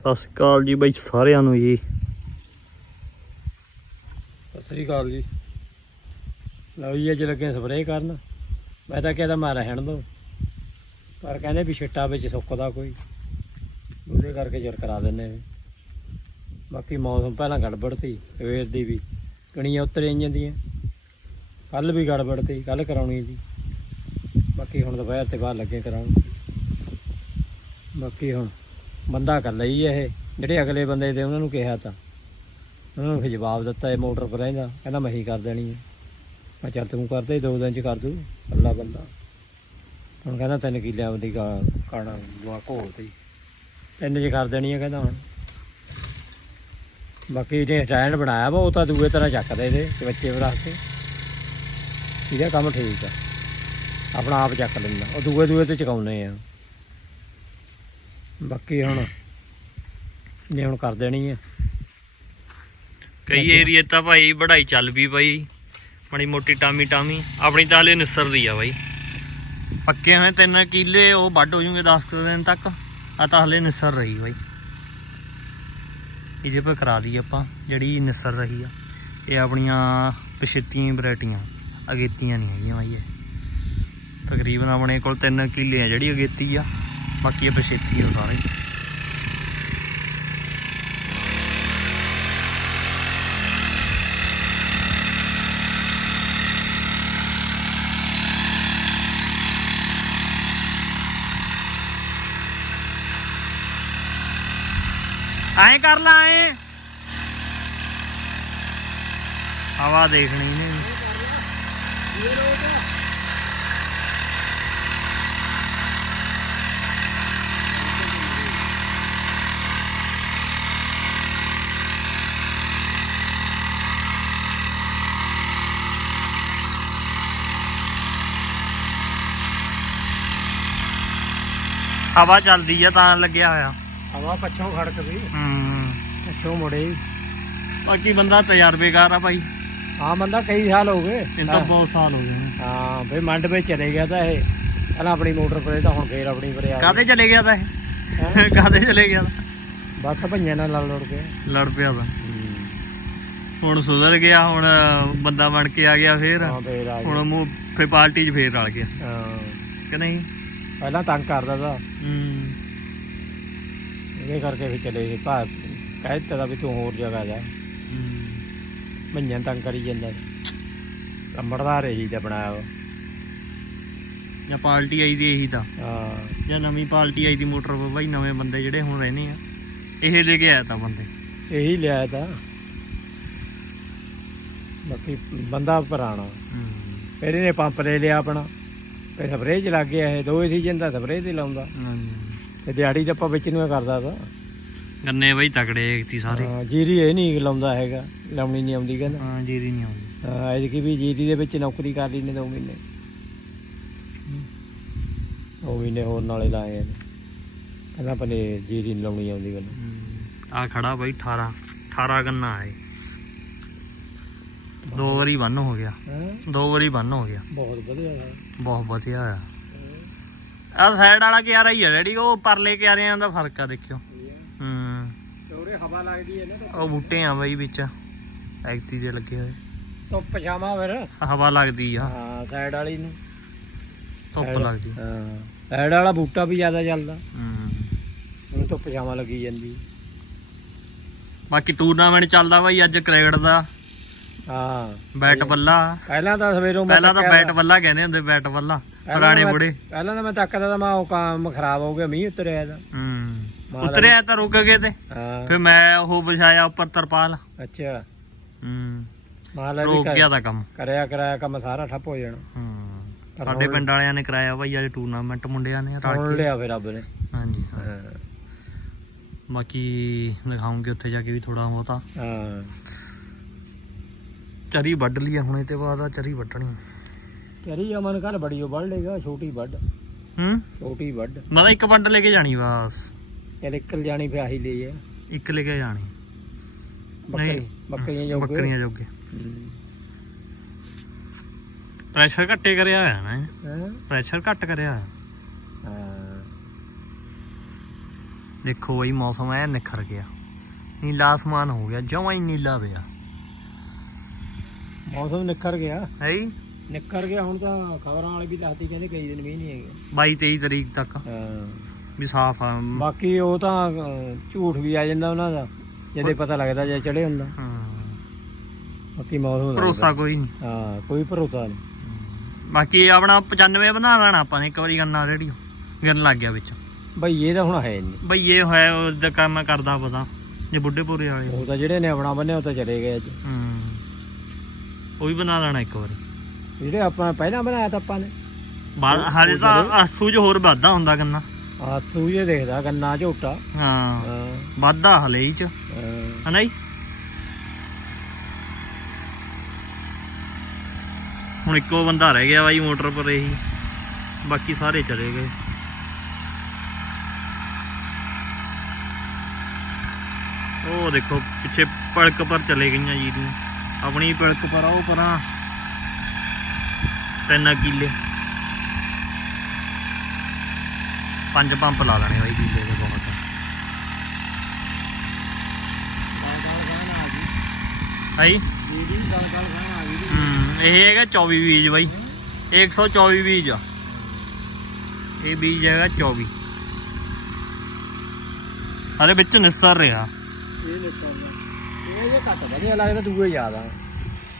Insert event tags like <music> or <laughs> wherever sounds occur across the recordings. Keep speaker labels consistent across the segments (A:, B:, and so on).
A: ਸਤਿ ਸ਼੍ਰੀ ਅਕਾਲ ਜੀ ਬਾਈ ਸਾਰਿਆਂ ਨੂੰ ਜੀ।
B: ਸਤਿ ਸ੍ਰੀ ਅਕਾਲ ਜੀ। ਲਓ ਜੀ, ਅੱਜ ਲੱਗੇ ਸਪਰੇਅ ਕਰਨ। ਮੈਂ ਤਾਂ ਕਹਿੰਦਾ ਮੈਂ ਰਹਿਣ ਦੋ। ਪਰ ਕਹਿੰਦੇ ਵੀ ਛਿੱਟਾ ਵਿੱਚ ਸੁੱਕਦਾ ਕੋਈ। ਉਹਦੇ ਕਰਕੇ ਜਰ ਕਰਾ ਦਿੰਨੇ ਬਾਕੀ ਮੌਸਮ ਪਹਿਲਾਂ ਗੜਬੜ ਸੀ, ਸਵੇਰ ਦੀ ਵੀ। ਕਣੀਆਂ ਉਤਰੇ ਆਈਆਂ ਦੀਆਂ ਕੱਲ ਵੀ ਗੜਬੜ ਸੀ, ਕੱਲ ਕਰਾਉਣੀ ਸੀ। ਬਾਕੀ ਹੁਣ ਦੁਪਹਿਰ ਤੇ ਬਾਹਰ ਲੱਗੇ ਕਰਾਉਣ। ਬਾਕੀ ਹੁਣ ਬੰਦਾ ਕਰ ਲਈ ਇਹ। ਜਿਹੜੇ ਅਗਲੇ ਬੰਦੇ ਤੇ ਉਹਨਾਂ ਨੂੰ ਕਿਹਾ ਤਾਂ। ਉਹਨਾਂ ਨੂੰ ਫਿਰ ਜਵਾਬ ਦਿੱਤਾ ਇਹ ਮੋਟਰ ਪਰ ਰਹਿੰਦਾ। ਕਹਿੰਦਾ ਮੈਂ ਹੀ ਕਰ ਦੇਣੀ ਹੈ ਮੈਂ ਚੱਲ ਤੂੰ ਕਰਦੇ ਦੋ ਦਿਨ ਚ ਕਰ ਦੂ ਅੱਲਾ ਬੰਦਾ। ਹੁਣ ਕਹਿੰਦਾ ਤਿੰਨ ਕਿੱਲਿਆਂ ਦੀ ਕਾ- ਕਾਣਾ ਵਾ ਘੋਲਤੀ ਤਿੰਨ ਚ ਕਰ ਦੇਣੀ ਹੈ ਕਹਿੰਦਾ ਹੁਣ। ਬਾਕੀ ਜੇ ਸਟੈਂਡ ਬਣਾਇਆ ਵਾ, ਉਹ ਤਾਂ ਦੂਏ ਤਰ੍ਹਾਂ ਚੱਕਦੇ ਇਹਦੇ ਤੇ ਬੱਚੇ ਬਣਾ ਕੇ। ਇਹਦਾ ਕੰਮ ਠੀਕ ਆ। ਆਪਣਾ ਆਪ ਚੱਕ ਲੈਂਦਾ। ਉਹ ਦੂਏ ਦੂਏ ਤੇ ਚਕਾਉਨੇ ਆ। ਬਾਕੀ ਹੁਣ ਜੇ ਹੁਣ ਕਰ ਦੇਣੀ ਹੈ
A: ਕਈ ਏਰੀਏ ਤਾਂ ਭਾਈ ਬੜਾਈ ਚੱਲ ਵੀ ਬਾਈ। ਬੜੀ ਮੋਟੀ ਟਾਮੀ ਟਾਮੀ। ਆਪਣੀ ਤਾਂ ਹਲੇ ਨਿਸਰਦੀ ਆ ਬਾਈ। ਪੱਕੇ ਹੋਏ ਤਿੰਨ ਕਿੱਲੇ ਉਹ ਵੱਢ ਹੋ ਜੂਗੇ 10 ਕੁ ਦਿਨ ਤੱਕ। ਆ ਤਾਂ ਹਲੇ ਨਿਸਰ ਰਹੀ ਬਾਈ। ਇਹਦੇ ਪਰ ਕਰਾ ਦੀ ਆਪਾਂ ਜਿਹੜੀ ਨਿਸਰ ਰਹੀ ਆ। ਇਹ ਆਪਣੀਆਂ ਪਛੇਤੀਆਂ ਵੈਰਾਈਟੀਆਂ। ਅਗੇਤੀਆਂ ਨਹੀਂ ਹੈਗੀਆਂ ਬਾਈ ਇਹ। ਤਕਰੀਬਨ ਆਪਣੇ ਕੋਲ ਤਿੰਨ ਕਿੱਲੇ ਆ ਜਿਹੜੀ ਅਗੇਤੀ ਆ। ਬਾਕੀ ਇਹ ਪਛੇਤੀ ਆ ਸਾਰੇ। ਐਂ ਕਰ ਲਾ ਐਂ। ਹਵਾ ਦੇਖਣੀ ਨੇ ਹਵਾ ਚੱਲਦੀ ਆ ਤਾਂ ਲੱਗਿਆ ਹੋਇਆ।
B: ਹਵਾ ਪੱਛੋਂ ਖੜਕਦੀ
A: ਹੂੰ।
B: ਪੱਛੋਂ ਮੁੜੇ
A: ਬਾਕੀ ਬੰਦਾ ਤਜਰਬੇਕਾਰ ਆ ਭਾਈ।
B: ਹਾਂ ਬੰਦਾ ਕਈ ਸਾਲ ਹੋ ਗਏ।
A: ਇਹ ਤਾਂ ਬਹੁਤ ਸਾਲ ਹੋ ਗਏ
B: ਹਾਂ ਫੇ ਮੰਡ ਵਿੱਚ ਚਲੇ ਗਿਆ ਤਾਂ ਇਹ। ਪਹਿਲਾਂ ਆਪਣੀ ਮੋਟਰ ਪਰੇ ਤਾਂ ਹੁਣ ਫੇਰ ਆਪਣੀ ਪਰੇ ਆ ਗਿਆ।
A: ਕਾਹਦੇ ਚਲੇ ਗਿਆ ਤਾਂ ਇਹ? <laughs> ਕਾਹਦੇ ਚਲੇ ਗਿਆ ਤਾਂ?
B: ਬਸ ਭਈਆਂ ਨਾਲ ਲੜ ਲੜ ਕੇ।
A: ਲੜ ਪਿਆ ਤਾਂ। ਹੁਣ ਸੁਧਰ ਗਿਆ ਹੁਣ ਬੰਦਾ ਬਣ ਕੇ ਆ ਗਿਆ ਫੇਰ।
B: ਹਾਂ ਫੇਰ ਆ ਗਿਆ।
A: ਹੁਣ ਮੂੰਹ ਫੇ ਪਾਰਟੀ 'ਚ ਫੇਰ ਰਲ ਗਿਆ।
B: ਹਾਂ।
A: ਕਿ ਨਹੀਂ?
B: ਪਹਿਲਾਂ ਤੰਗ ਕਰਦਾ ਤਾ।
A: ਹੂੰ।
B: ਇਹਦੇ ਕਰਕੇ ਵੀ ਚਲੇ ਗਏ ਭਾ ਕਹਿ ਦਿੱਤਾ ਤਾ ਵੀ ਤੂੰ ਹੋਰ ਜਗ੍ਹਾ ਜਾ। ਨੂੰ ਤੰਗ ਕਰੀ ਜਾਂਦਾ। ਕੰਬੜਦਾਰ ਇਹੀ ਤੇ ਬਣਾਇਆ
A: ਜਾਂ ਪਾਰਟੀ ਆਈ ਦੀ ਇਹੀ ਤਾਂ।
B: ਹਾਂ।
A: ਜਾਂ ਨਵੀਂ ਪਾਰਟੀ ਆਈ ਦੀ ਮੋਟਰ ਭਾਈ ਨਵੇਂ ਬੰਦੇ ਜਿਹੜੇ ਹੁਣ ਰਹਿੰਦੇ ਆ। ਇਹ ਲੈ ਕੇ ਆਇਆ ਤਾਂ ਬੰਦੇ।
B: ਇਹੀ ਲਿਆ ਤਾ। ਬਾਕੀ ਬੰਦਾ ਪੁਰਾਣਾ। ਫਿਰ ਇਹਨੇ ਪੰਪ ਲੈ ਲਿਆ ਆਪਣਾ। ਫਿਰ ਸਪਰੇਅ ਚ ਲੱਗ ਗਿਆ ਇਹ ਦੋਵੇਂ ਸੀਜ਼ਨ ਦਾ ਸਪਰੇਅ ਤੇ ਲਾਉਂਦਾ। ਤੇ ਦਿਹਾੜੀ ਤਾਂ ਆਪਾਂ ਵਿੱਚ ਨੂੰ ਹੀ ਕਰਦਾ ਤਾ।
A: ਗੰਨੇ ਬਈ ਤਕੜੇ ਤੀ ਸਾਰੇ।
B: ਹਾਂ, ਜੀਰੀ ਇਹ ਨਹੀਂ ਲਾਉਂਦਾ ਹੈਗਾ ਲਾਉਣੀ ਨਹੀਂ ਆਉਂਦੀ ਕਹਿੰਦਾ।
A: ਹਾਂ ਜੀਰੀ ਨਹੀਂ ਆਉਂਦੀ।
B: ਹਾਂ ਐਤਕੀ ਵੀ ਜੀਰੀ ਦੇ ਵਿੱਚ ਨੌਕਰੀ ਕਰ ਲਈ ਨੇ ਦੋ ਮਹੀਨੇ। ਦੋ ਮਹੀਨੇ ਹੋਰ ਨਾਲੇ ਲਾਏ ਨੇ ਕਹਿੰਦਾ ਭਲੇ ਜੀਰੀ ਨੀ ਲਾਉਣੀ ਆਉਂਦੀ ਮੈਨੂੰ
A: ਆ ਖੜਾ ਬਈ 18 18 ਗੰਨਾ ਹੈ। ਦੋ ਵਾਰੀ ਬੰਨ ਹੋ ਗਿਆ। ਦੋ ਵਾਰੀ ਬੰਨ ਹੋ ਗਿਆ।
B: ਬਹੁਤ ਵਧੀਆ ਹੈ
A: ਬਹੁਤ ਵਧੀਆ ਆ ਆ ਸਾਈਡ ਵਾਲਾ ਕਿਆਰਾ ਹੀ ਆ ਡੈਡੀ ਉਹ ਪਰਲੇ ਕਿਆਰਿਆਂ ਦਾ ਫ਼ਰਕ ਆ ਦੇਖਿਓ। ਹੂੰ।
B: ਤੋਰੇ ਹਵਾ ਲੱਗਦੀ ਹੈ ਨਾ
A: ਉਹ ਬੂਟੇ ਆ ਬਈ ਵਿੱਚ। ਐਕਤੀ ਦੇ ਲੱਗੇ ਹੋਏ।
B: ਧੁੱਪ ਛਾਵਾਂ ਫਿਰ।
A: ਹਵਾ ਲੱਗਦੀ ਆ।
B: ਹਾਂ ਸਾਈਡ ਵਾਲੀ ਨੂੰ।
A: ਧੁੱਪ ਲੱਗਦੀ।
B: ਹਾਂ। ਸਾਈਡ ਵਾਲਾ ਬੂਟਾ ਵੀ ਜ਼ਿਆਦਾ ਚੱਲਦਾ।
A: ਹੂੰ।
B: ਹੁਣ ਧੁੱਪ ਛਾਵਾਂ ਲੱਗੀ ਜਾਂਦੀ।
A: ਬਾਕੀ ਟੂਰਨਾਮੈਂਟ ਚੱਲਦਾ ਬਾਈ ਅੱਜ ਕ੍ਰਿਕਟ ਦਾ।
B: ਹਾਂ।
A: ਬੈਟ ਬੱਲਾ।
B: ਪਹਿਲਾਂ ਤਾਂ ਸਵੇਰੋਂ ਮੈਂ
A: ਪਹਿਲਾਂ ਤਾਂ
B: ਤੱਕਿਆ
A: ਬੈਟ ਬੱਲਾ ਕਹਿੰਦੇ ਹੁੰਦੇ ਬੈਟ ਬੱਲਾ
B: ਪਹਿਲਾਂ
A: ਪੁਰਾਣੇ
B: ਮੈਂ-
A: ਬੁੜੇ
B: ਪਹਿਲਾਂ ਤਾਂ ਮੈਂ ਤੱਕਦਾ ਤਾਂ ਮੈਂ ਉਹ ਕੰਮ ਖਰਾਬ ਹੋ ਗਿਆ ਮੀਂਹ ਉਤਰਿਆ ਇਹਦਾ
A: ਹੂੰ।
B: ਮਾਲ
A: ਉਤਰਿਆ ਤਾਂ ਰੁਕ ਗਏ ਤੇ।
B: ਹਾਂ।
A: ਫਿਰ ਮੈਂ ਉਹ ਵਿਛਾਇਆ ਉੱਪਰ ਤਰਪਾਲ।
B: ਅੱਛਾ।
A: ਹੂੰ।
B: ਮਾਲ
A: ਰੁਕ ਗਿਆ ਤਾਂ ਕੰਮ।
B: ਕਰਿਆ ਕਰਾਇਆ ਕੰਮ ਸਾਰਾ ਠੱਪ ਹੋ ਜਾਣਾ।
A: ਹੂੰ।
B: ਪਰ
A: ਸਾਡੇ
B: ਹੁਣ-
A: ਪਿੰਡ ਵਾਲਿਆਂ ਨੇ ਕਰਾਇਆ ਬਾਈ ਅੱਜ ਟੂਰਨਾਮੈਂਟ ਮੁੰਡਿਆਂ ਨੇ ਰਲ
B: ਸੁਣ
A: ਕੇ।
B: ਲਿਆ ਫਿਰ ਰੱਬ ਨੇ।
A: ਹਾਂਜੀ ਹਾਂ।
B: ਹਾਂ।
A: ਬਾਕੀ ਦਿਖਾਉਂਗੇ ਉੱਥੇ ਜਾ ਕੇ ਵੀ ਥੋੜਾ ਬਹੁਤਾ।
B: ਹਾਂ।
A: ਚਰੀ ਵੱਢ ਲਈ ਆ ਹੁਣ ਤੇ ਬਾਅਦ ਆ ਚਰੀ ਵੱਢਣੀ।
B: ਚਰੀ ਅਮਨ ਕੱਲ ਬੜੀ ਉਹ ਵੱਢ ਲੇਗਾ ਛੋਟੀ ਵੱਢ।
A: ਹੂੰ?
B: ਛੋਟੀ ਵੱਢ।
A: ਮੈਂ ਤਾਂ ਇੱਕ ਵੱਢ ਲੈ ਕੇ ਜਾਣੀ ਬਸ।
B: ਇਹ ਨਿਕਲ ਜਾਣੀ ਫਿਰ ਆਹੀ ਲਈ ਹੈ
A: ਇੱਕ ਲੈ ਕੇ ਜਾਣੀ।
B: ਬੱਕਰੀ ਬੱਕਰੀਆਂ ਜੋਗੇ।
A: ਬੱਕਰੀਆਂ ਜੋਗੇ।
B: ਹੂੰ।
A: ਪ੍ਰੈਸ਼ਰ ਘੱਟੇ ਕਰਿਆ ਹੋਇਆ ਨਾ ਇਹ।
B: ਹੈਂ?
A: ਪ੍ਰੈਸ਼ਰ ਘੱਟ ਕਰਿਆ ਹੋਇਆ। ਦੇਖੋ ਬਈ ਮੌਸਮ ਐ ਨਿਖਰ ਗਿਆ। ਨੀਲਾ ਆਸਮਾਨ ਹੋ ਗਿਆ ਜਮਾਂ ਹੀ ਨੀਲਾ ਪਿਆ।
B: ਮੌਸਮ ਨਿੱਖਰ ਗਿਆ।
A: ਹੈ ਜੀ।
B: ਨਿੱਖਰ ਗਿਆ ਹੁਣ ਤਾਂ ਖਬਰਾਂ ਵਾਲੇ ਵੀ ਦੱਸਦੀ ਕਹਿੰਦੇ ਕਈ ਦਿਨ ਵੀ ਨਹੀਂ ਹੈਗੇ।
A: 22 23 ਤਰੀਕ ਤੱਕ।
B: ਹਾਂ।
A: ਵੀ ਸਾਫ਼ ਆ।
B: ਬਾਕੀ ਉਹ ਤਾਂ ਅਹ, ਝੂਠ ਵੀ ਆ ਜਾਂਦਾ ਉਹਨਾਂ ਦਾ ਜਦੇ ਪਤਾ ਲੱਗਦਾ ਜੇ ਚੜੇ ਹੁੰਦਾ।
A: ਹਾਂ।
B: ਬਾਕੀ ਮੌਸਮ ਦਾ
A: ਭਰੋਸਾ ਕੋਈ ਨਹੀਂ।
B: ਹਾਂ ਕੋਈ ਭਰੋਸਾ ਨਹੀਂ।
A: ਬਾਕੀ ਆਪਣਾ 95 ਬਣਾ ਲੈਣਾ ਆਪਾਂ ਨੇ ਇੱਕ ਵਾਰੀ ਗੰਨਾ ਰੇਡੀਓ ਗਿਰਨ ਲੱਗ ਗਿਆ ਵਿੱਚ।
B: ਬਈ ਇਹ ਤਾਂ ਹੁਣ ਹੈ ਨਹੀਂ।
A: ਬਈ ਇਹ ਹੋਇਆ ਉਹਦਾ ਕੰਮ ਕਰਦਾ ਪਤਾ ਜੇ ਬੁੱਢੇ ਪੂਰੇ ਵਾਲੇ।
B: ਉਹ ਤਾਂ ਜਿਹੜੇ ਨੇ ਆਪਣਾ ਬੰਨਿਆ ਉਹ ਤਾਂ ਚਲੇ ਗਏ ਅੱਜ।
A: ਹੂੰ। ਉਹ ਵੀ ਬਣਾ ਲੈਣਾ ਇੱਕ ਵਾਰੀ।
B: ਜਿਹੜੇ ਆਪਾਂ ਪਹਿਲਾਂ ਬਣਾਇਆ ਤਾਂ ਆਪਾਂ ਨੇ।
A: ਹਾਲੇ ਤਾਂ ਆਸੂ ਚ ਹੋਰ ਵਾਧਾ ਹੁੰਦਾ ਗੰਨਾ।
B: ਆਸੂ ਜੇ ਦੇਖਦਾ ਗੰਨਾ ਝੋਟਾ।
A: ਹਾਂ। ਵਾਧਾ ਹਲੇ ਹੀ ਚ। ਹਨਾ ਜੀ? ਹੁਣ ਇੱਕੋ ਬੰਦਾ ਰਹਿ ਗਿਆ ਬਾਈ ਮੋਟਰ ਪਰ ਇਹੀ। ਬਾਕੀ ਸਾਰੇ ਚਲੇ ਗਏ। ਉਹ ਦੇਖੋ ਪਿੱਛੇ ਪਲਕ ਪਰ ਚਲੇ ਗਈਆਂ ਜੀ ਦੀ ਆਪਣੀ ਪਲਕ ਪਰ ਉਹ ਪਰਾਂ। ਤਿੰਨ ਕਿੱਲੇ। ਪੰਜ ਪੰਪ ਲਾ ਲੈਣੇ ਬਾਈ ਕਿੱਲੇ ਦੇ ਬਹੁਤ। ਹਾਈ ਇਹ ਹੈਗਾ 24 ਬੀਜ ਬਾਈ। ਇਹ 124 ਬੀਜ ਆ। ਇਹ ਬੀਜ ਹੈਗਾ 24 ਹਲੇ ਵਿੱਚ ਨਿਸਰ ਰਿਹਾ।
B: ਇਹ ਨਿਕਲਦਾ ਇਹ ਜੇ ਘੱਟ ਵਧੀਆ ਲੱਗਦਾ ਦੂਏ ਜ਼ਿਆਦਾ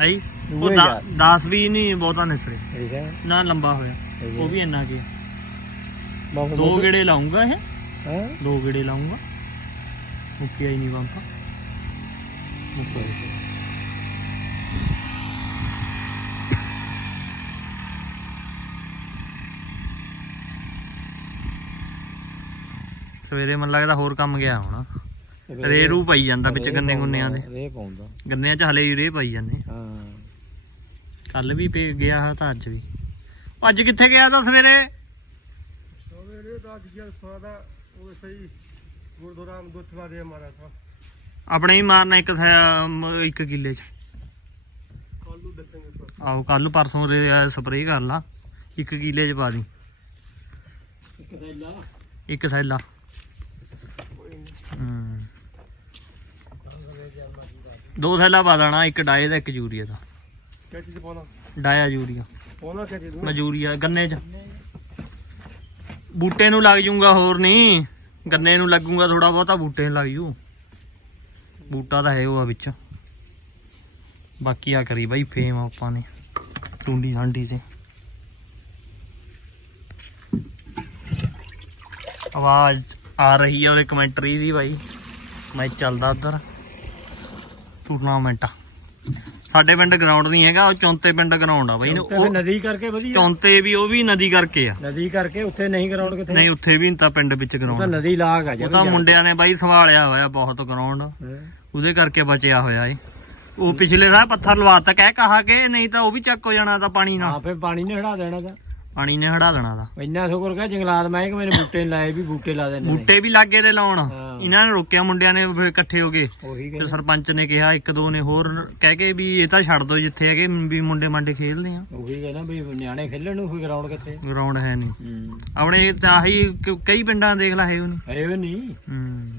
A: ਹਾਈ ਉਹ
B: ਦੂਏ ਯਾਰ
A: 10 ਵੀ ਨਹੀਂ ਬਹੁਤਾ ਨਿਸਰੇ।
B: ਠੀਕ ਹੈ।
A: ਨਾ ਲੰਬਾ ਹੋਇਆ।
B: ਠੀਕ ਹੈ।
A: ਉਹ ਵੀ ਇੰਨਾ ਕੀ
B: ਬਹੁਤ
A: ਦੋ ਗੇੜੇ ਲਾਉਂਗਾ ਇਹ।
B: ਹੈ?
A: ਦੋ ਗੇੜੇ ਲਾਉਂਗਾ। ਮੁੱਕਿਆ ਹੀ ਨਹੀਂ ਬੰਪ ਮੁੱਕਿਆ ਸਵੇਰੇ ਮਨ ਲੱਗਦਾ ਹੋਰ ਕੰਮ ਗਿਆ ਹੋਣਾ। ਰੇ ਰੂ ਪਈ ਜਾਂਦਾ ਵਿੱਚ ਗੰਨੇ ਗੁੰਨਿਆਂ ਦੇ।
B: ਰੇ ਪਾਉਂਦਾ।
A: ਗੰਨਿਆਂ 'ਚ ਹਲੇ ਵੀ ਰੇ ਪਾਈ ਜਾਂਦੇ।
B: ਹਾਂ।
A: ਕੱਲ ਵੀ ਪੇ ਗਿਆ ਹੈ ਤਾਂ ਅੱਜ ਵੀ। ਅੱਜ ਕਿੱਥੇ ਗਿਆ ਤਾਂ ਸਵੇਰੇ?
B: ਸਵੇਰੇ ਦਾ ਜਿਹੜਾ ਸਵਾਦਾ ਉਹ ਸਹੀ। ਗੁਰਦੁਆਰਾ ਦੁੱਥਵਾ ਦੇ ਮਾਰਾ ਥਾ
A: ਆਪਣੇ ਹੀ ਮਾਰਨਾ ਇੱਕ ਇੱਕ ਕਿੱਲੇ 'ਚ।
B: ਕੱਲੂ ਦੱਸਾਂਗੇ
A: ਆਹੋ ਕੱਲ ਪਰਸੋਂ ਸਪਰੇਅ ਕਰ ਲਾ। ਇੱਕ ਕਿੱਲੇ 'ਚ ਪਾ ਦੀ।
B: ਇੱਕ ਸੈਲਾ।
A: ਇੱਕ ਸੈਲਾ। ਦੋ ਸੈਲਾ ਪਾ ਦੇਣਾ ਇੱਕ ਡਾਏ ਦਾ ਇੱਕ ਯੂਰੀਆ ਦਾ।
B: ਕਿਆ ਚੀਜ਼ ਪਾਉਣਾ?
A: ਡਾਇਆ ਯੂਰੀਆ।
B: ਪਾਉਣਾ ਕਿਆ ਚੀਜ਼?
A: ਮਜੂਰੀਆ ਗੰਨੇ 'ਚ। ਬੂਟੇ ਨੂੰ ਲੱਗ ਜੂਗਾ ਹੋਰ ਨਹੀਂ। ਗੰਨੇ ਨੂੰ ਲੱਗੂਗਾ ਥੋੜਾ ਬਹੁਤਾ ਬੂਟੇ ਨੂੰ ਲੱਗ ਜੂ। ਬੂਟਾ ਤਾਂ ਹੈ ਉਹ ਆ ਵਿੱਚ। ਬਾਕੀ ਆ ਕਰੀ ਬਾਈ ਫੇਮ ਆਪਾਂ ਨੇ ਚੁੰਡੀ ਠੰਡੀ ਤੇ। ਆਵਾਜ਼ ਆ ਰਹੀ ਹੈ ਉਹਦੇ ਕਮੈਂਟਰੀ ਦੀ ਬਾਈ। ਮੈਂ ਚੱਲਦਾ ਉਧਰ। ਟੂਰਨਾਮੈਂਟ ਸਾਡੇ ਪਿੰਡ ਗਰਾਊਂਡ ਨਹੀਂ ਹੈਗਾ ਉਹ ਚੌਂਤੇ ਪਿੰਡ ਗਰਾਊਂਡ ਆ ਬਾਈ।
B: ਉਹ
A: ਉਹ
B: ਨਦੀ ਕਰਕੇ ਵਧੀਆ।
A: ਚੌਂਤੇ ਵੀ ਉਹ ਵੀ ਨਦੀ ਕਰਕੇ ਆ।
B: ਨਦੀ ਕਰਕੇ ਉੱਥੇ ਨਹੀਂ ਗਰਾਊਂਡ ਕਿੱਥੇ
A: ਨਹੀਂ ਉੱਥੇ ਵੀ ਤਾਂ ਪਿੰਡ ਵਿੱਚ
B: ਉਹ ਤਾਂ
A: ਗਰਾਊਂਡ
B: ਨਦੀ ਲਾਗ ਆ
A: ਉਹ
B: ਜਗ੍ਹਾ
A: ਤਾਂ ਮੁੰਡਿਆਂ ਨੇ ਬਾਈ ਸੰਭਾਲਿਆ ਹੋਇਆ ਬਹੁਤ ਗਰਾਊਂਡ। ਉਹਦੇ ਕਰਕੇ ਬਚਿਆ ਹੋਇਆ ਏ। ਉਹ ਪਿਛਲੇ ਸਾਲ ਪੱਥਰ ਲਵਾਤਾ ਕਹਿ ਕਹਾ ਕੇ ਨਹੀਂ ਤਾਂ ਉਹ ਵੀ ਚੱਕ ਹੋ ਜਾਣਾ ਤਾਂ ਪਾਣੀ ਨਾਲ।
B: ਹਾਂ ਫੇ ਪਾਣੀ ਨੇ ਹੜਾ ਦੇਣਾ ਤਾਂ।
A: ਪਾਣੀ ਨੇ ਹੜਾ ਦੇਣਾ ਦਾ।
B: ਇੰਨਾ ਸ਼ੁਕਰ ਕਾ ਜੰਗਲਾਤ ਮਹਿਕਮੇ ਨੇ ਬੂਟੇ ਨੀ ਲਾਏ ਵੀ ਬੂਟੇ ਲਾ ਦੇਣੇ ਨੇ।
A: ਬੂਟੇ ਵੀ ਲਾਗੇ ਤੇ ਲਾਉਣ।
B: ਹਾਂ।
A: ਇਹਨਾਂ ਨੇ ਰੋਕਿਆ ਮੁੰਡਿਆਂ ਨੇ ਫਿਰ ਇਕੱਠੇ ਹੋ ਕੇ।
B: ਉਹੀ
A: ਤੇ ਸਰਪੰਚ ਨੇ ਕਿਹਾ ਇੱਕ ਦੋ ਨੇ ਹੋਰ ਕਹਿ ਕੇ ਵੀ ਇਹ ਤਾਂ ਛੱਡ ਦੋ ਜਿੱਥੇ ਹੈਗੇ ਵੀ ਮੁੰਡੇ ਮੰਡੇ ਖੇਡਦੇ ਆ।
B: ਉਹੀ ਨਾ ਵੀ ਨਿਆਣੇ ਖੇਲਣ ਨੂੰ ਕੋਈ ਗਰਾਊਂਡ ਕਿੱਥੇ?
A: ਗਰਾਊਂਡ ਹੈ ਨਹੀਂ।
B: ਹੂੰ।
A: ਆਪਣੇ ਤਾਂ ਆਹੀ ਕ- ਕਈ ਪਿੰਡਾਂ ਦੇਖ ਲਾ ਹੈ ਉਹ ਨਹੀਂ।
B: ਹੈ ਉਹ ਨਹੀਂ।
A: ਹੂੰ।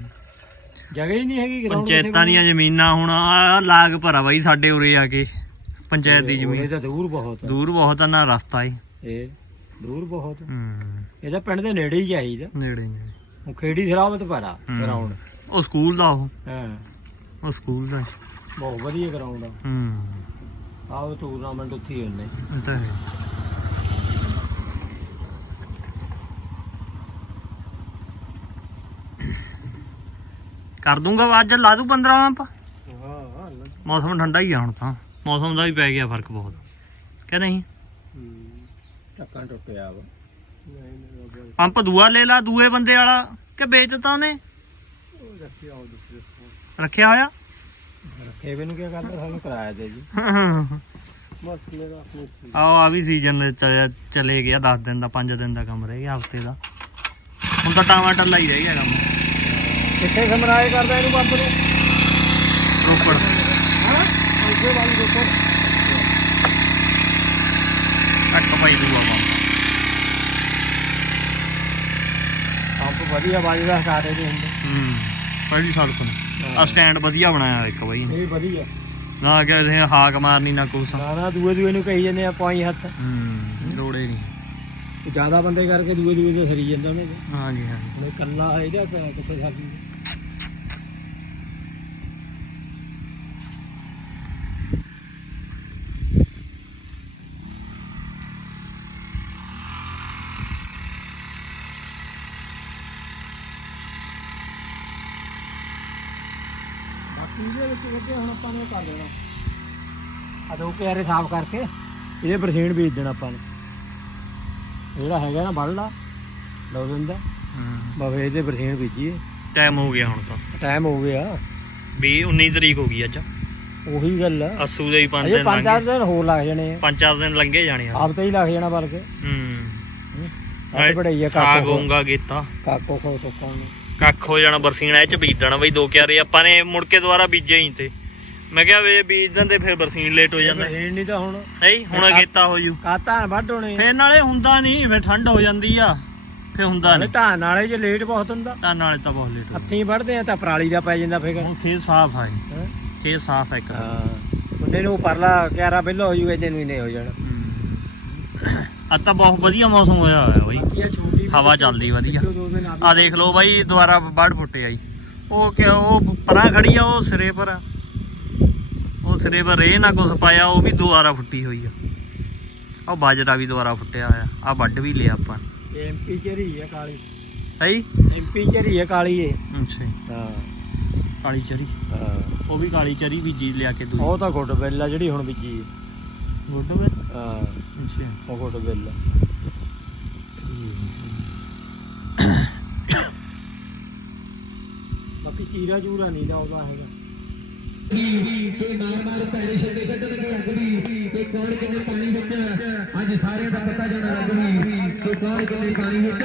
B: ਜਗ੍ਹਾ ਹੀ ਨਹੀਂ ਹੈਗੀ ਗਰਾਊਂਡ
A: ਪੰਚਾਇਤਾਂ ਦੀਆਂ ਜ਼ਮੀਨਾਂ ਹੁਣ ਆ ਲਾਗ ਭਰਾ ਬਾਈ ਸਾਡੇ ਉਰੇ ਆ ਕੇ ਪੰਚਾਇਤ ਦੀ
B: ਇਹ
A: ਜ਼ਮੀਨ।
B: ਤਾਂ ਦੂਰ ਬਹੁਤ ਆ।
A: ਦੂਰ ਬਹੁਤ ਆ ਨਾ ਰਸਤਾ ਏ।
B: ਇਹ ਦੂਰ ਬਹੁਤ।
A: ਹੂੰ।
B: ਇਹ ਤਾਂ ਪਿੰਡ ਦੇ ਨੇੜੇ ਹੀ ਚਾਹੀਦਾ
A: ਨੇੜੇ ਨੇ
B: ਉਹ ਖੇੜੀ ਸਰਾਵਤ
A: ਹੂੰ।
B: ਗਰਾਊਂਡ
A: ਉਹ ਸਕੂਲ ਦਾ ਉਹ।
B: ਹਾਂ।
A: ਉਹ ਸਕੂਲ ਦਾ।
B: ਬਹੁਤ ਵਧੀਆ ਗਰਾਊਂਡ ਆ।
A: ਹੂੰ।
B: ਆਹ ਟੂਰਨਾਮੈਂਟ ਉੱਥੇ ਹੀ ਹੁੰਦੇ
A: ਇਹ ਤਾਂ ਹੈ। ਕਰ ਦੂੰਗਾ ਅੱਜ ਲਾ ਦੂੰ 15 ਪੰਪ
B: ਹਾਂ
A: ਮੌਸਮ ਠੰਡਾ ਹੀ ਆ ਹੁਣ ਤਾਂ। ਮੌਸਮ ਦਾ ਵੀ ਪੈ ਗਿਆ ਫ਼ਰਕ ਬਹੁਤ। ਕਿ ਨਹੀਂ?
B: ਟੱਕਾਂ ਟੁੱਟਿਆ ਵਾ। ਨਹੀਂ ਨਹੀਂ
A: ਪੰਪ ਦੂਆ ਲੈ ਲਾ ਦੂਏ ਬੰਦੇ ਵਾਲਾ ਕਿ ਵੇਚਤਾ ਉਹਨੇ?
B: ਉਹ ਰੱਖਿਆ ਉਹ ਦੂਸਰੇ
A: ਰੱਖਿਆ ਹੋਇਆ?
B: ਰੱਖੇ ਵੀ ਨੂੰ ਕੀ ਕਰਦਾ ਸਾਨੂੰ ਕਿਰਾਇਆ ਦੇ ਜੀ। ਬਸ ਮੇਰਾ ਆਪਣੇ
A: ਆਹ ਆ ਵੀ ਸੀਜ਼ਨ ਚਲੇ ਗਿਆ 10 ਦਿਨ ਦਾ 5 ਦਿਨ ਦਾ ਕੰਮ ਰਹਿ ਗਿਆ ਹਫ਼ਤੇ ਦਾ। ਹੁਣ ਤਾਂ ਟਮਾਟਰ ਲਾਈ ਰਹਿ ਗਿਆ ਕੰਮ।
B: ਕਿੱਥੇ ਸਮਰਾਏ ਕਰਦਾ ਇਹਨੂੰ ਬੰਬ ਨੂੰ?
A: ਰੋਪੜ।
B: ਹਾਂ? ਇੱਥੇ ਵਾਲੀ ਦੇਖੋ।
A: ਘੱਟ ਪਾਈ ਦੂਆ ਪੰਪ
B: ਵਧੀਆ ਵੱਜਦਾ ਸਟਾਰਟ ਨਹੀਂ ਹੁੰਦਾ।
A: ਹੂੰ ਪਹਿਲੀ ਸੜਕ ਨੂੰ ਆ ਸਟੈਂਡ ਵਧੀਆ ਬਣਾਇਆ ਇੱਕ ਬਾਈ ਨੇ।
B: ਇਹ ਵਧੀਆ।
A: ਨਾ ਕਿ ਇਹ ਹਾਕ ਮਾਰਨੀ ਨਾ ਕੁਛ।
B: ਨਾ ਨਾ ਦੂਏ ਦੂਏ ਨੂੰ ਕਹੀ ਜਾਂਦੇ ਆ ਪਾਈ ਹੱਥ।
A: ਹੂੰ ਲੋੜੇ ਨਹੀਂ।
B: ਜ਼ਿਆਦਾ ਬੰਦੇ ਕਰਕੇ ਦੂਏ ਦੂਏ ਤੋਂ ਸਰੀ ਜਾਂਦਾ ਉਹਨਾਂ। ਦਾ
A: ਹਾਂਜੀ। ਹਾਂਜੀ
B: ਇਹ ਇਕੱਲਾ ਇਹਦਾ ਕਿੱਥੇ ਸਾਡੀ? ਬਾਕੀ ਇਹਦੇ ਵਿੱਚ ਲੱਗੇ ਹੁਣ ਆਪਾਂ ਨੇ ਕਰ ਦੇਣਾ ਆ ਦੋ ਕਿਆਰੇ ਸਾਫ਼ ਕਰਕੇ ਇਹਦੇ ਬਰਸੀਨ ਬੀਜ ਦੇਣਾ ਆਪਾਂ ਨੇ। ਜਿਹੜਾ ਹੈਗਾ ਨਾ ਵੱਢ ਲਾ ਲਓ ਦਿੰਦਾ
A: ਹੂੰ।
B: ਬਾਵੇ ਇਹਦੇ ਬਰਸੀਨ ਬੀਜੀਏ।
A: ਟਾਈਮ ਹੋ ਗਿਆ ਹੁਣ ਤਾਂ।
B: ਟਾਈਮ ਹੋ ਗਿਆ।
A: ਵੀ 19 ਤਰੀਕ ਹੋ ਗਈ ਅੱਜ।
B: ਉਹੀ ਗੱਲ ਆ।
A: ਅਸੂ ਦੇ ਹੀ 5
B: ਅਜੇ
A: ਦਿਨ
B: ਪੰਜ ਚਾਰ ਦਿਨ ਹੋਰ ਲੱਗ ਜਾਣੇ ਆ।
A: ਪੰਜ ਚਾਰ ਦਿਨ ਲੰਘੇ ਜਾਣੇ ਆ।
B: ਆਪ ਤਾਂ ਹੀ ਲੱਗ ਜਾਣਾ ਬਲਕਿ।
A: ਹੂੰ।
B: ਅੱਜ ਬੜਾਈ ਆ
A: ਸਾਗ
B: ਕਾਕੋ
A: ਹੋਊਗਾ ਗੀਤਾ।
B: ਕਾਕੋ ਖੋ ਨੂੰ
A: ਕੱਖ ਹੋ ਜਾਣਾ ਬਰਸੀਨ ਇਹ ਚ ਬੀਜ ਦੇਣਾ ਬਈ ਦੋ ਕਿਆਰੇ ਆਪਾਂ ਨੇ ਮੁੜ ਕੇ ਦੁਬਾਰਾ ਬੀਜੇ ਹੀ ਤੇ। ਮੈਂ ਕਿਹਾ ਵੇ ਬੀਜ ਦਿੰਦੇ ਫਿਰ ਬਰਸੀਨ ਲੇਟ ਹੋ ਜਾਂਦਾ।
B: ਇਹ ਨਹੀਂ ਤਾਂ ਹੁਣ।
A: ਹੈ ਹੁਣ ਅਗੇਤਾ ਹੋ ਜੂ।
B: ਕਾਤਾਂ ਵੱਢ ਹੋਣੇ।
A: ਫੇਰ ਨਾਲੇ ਹੁੰਦਾ ਨਹੀਂ ਫੇਰ ਠੰਡ ਹੋ ਜਾਂਦੀ ਆ ਫੇਰ ਹੁੰਦਾ
B: ਨਾਲੇ
A: ਨਹੀਂ
B: ਧਾਨ ਵਾਲੇ ਜੇ ਲੇਟ ਬਹੁਤ ਹੁੰਦਾ।
A: ਤਾਂ ਨਾਲੇ ਤਾਂ ਬਹੁਤ ਲੇਟ
B: ਹੱਥੀਂ ਵੱਢਦੇ ਆ ਤਾਂ ਪਰਾਲੀ ਦਾ ਪੈ ਜਾਂਦਾ ਫਿਕਰ
A: ਹੁਣ ਖੇਤ ਸਾਫ਼ ਆ? ਖੇਤ ਸਾਫ਼ ਹੈ ਇੱਕ
B: ਹਾਂ। ਉਹਨੇ ਨੂੰ ਪਰਲਾ ਕਿਆਰਾ ਪਹਿਲਾਂ ਹੋ ਜੂ ਇਹਦੇ ਨੂੰ ਹੀ ਨਹੀਂ ਹੋ। ਜਾਣਾ
A: ਅੱਜ ਤਾਂ ਬਹੁਤ ਵਧੀਆ ਮੌਸਮ ਹੋਇਆ ਹੋਇਆ ਬਈ। ਹਵਾ ਚੱਲਦੀ ਵਧੀਆ।
B: ਆ
A: ਆ ਦੇਖ ਲਓ ਬਾਈ ਦੁਬਾਰਾ ਵੱਢ ਫੁੱਟੇ ਆਈ ਉਹ ਕਿ ਉਹ ਪਰਾਂ ਖੜੀ ਆ ਉਹ ਸਿਰੇ ਪਰ ਆ। ਉਹ ਸਿਰੇ ਪਰ ਰੇ ਨਾ ਕੁਛ ਪਾਇਆ ਉਹ ਵੀ ਦੁਬਾਰਾ ਫੁੱਟੀ ਹੋਈ ਆ। ਉਹ ਬਾਜਰਾ ਵੀ ਦੁਬਾਰਾ ਫੁੱਟਿਆ ਹੋਇਆ। ਆ ਵੱਢ ਵੀ ਲਿਆ ਆਪਾਂ
B: ਐਮਪੀ ਚਰੀ ਹੈ ਕਾਲੀ।
A: ਹੈ
B: ਐਮਪੀ ਚਰੀ ਹੈ ਕਾਲੀ ਇਹ।
A: ਅੱਛਾ
B: ਹਾਂ।
A: ਕਾਲੀ ਚਰੀ।
B: ਹਾਂ।
A: ਉਹ ਵੀ ਕਾਲੀ ਚਰੀ ਬੀਜੀ ਲਿਆ ਕੇ ਦੂਜੀ।
B: ਉਹ ਤਾਂ ਗੁੱਡ ਬਿੱਲ ਆ ਜਿਹੜੀ ਹੁਣ ਬੀਜੀ ਹੈ।
A: ਗੁੱਡ ਵੇ
B: ਹਾਂ
A: ਅੱਛਾ
B: ਉਹ ਗੁੱਡ ਬਿੱਲ ਆ। ਬਾਕੀ ਚੀਰਾ ਚੂਰਾ ਨਹੀਂ ਲਾਉਂਦਾ ਹੈਗਾ
C: ਤੇ ਮਾਰ ਮਾਰ ਪੈਰੇ ਛੱਡੇ ਕੱਢਣਗੇ ਅੱਗ ਵੀ ਤੇ ਕੌਣ ਕਿੰਨੇ ਪਾਣੀ ਵਿੱਚ ਅੱਜ ਸਾਰਿਆਂ ਦਾ ਪਤਾ ਜਾਣਾ ਲੱਗ ਵੀ ਤੇ ਕੌਣ ਕਿੰਨੇ ਪਾਣੀ ਵਿੱਚ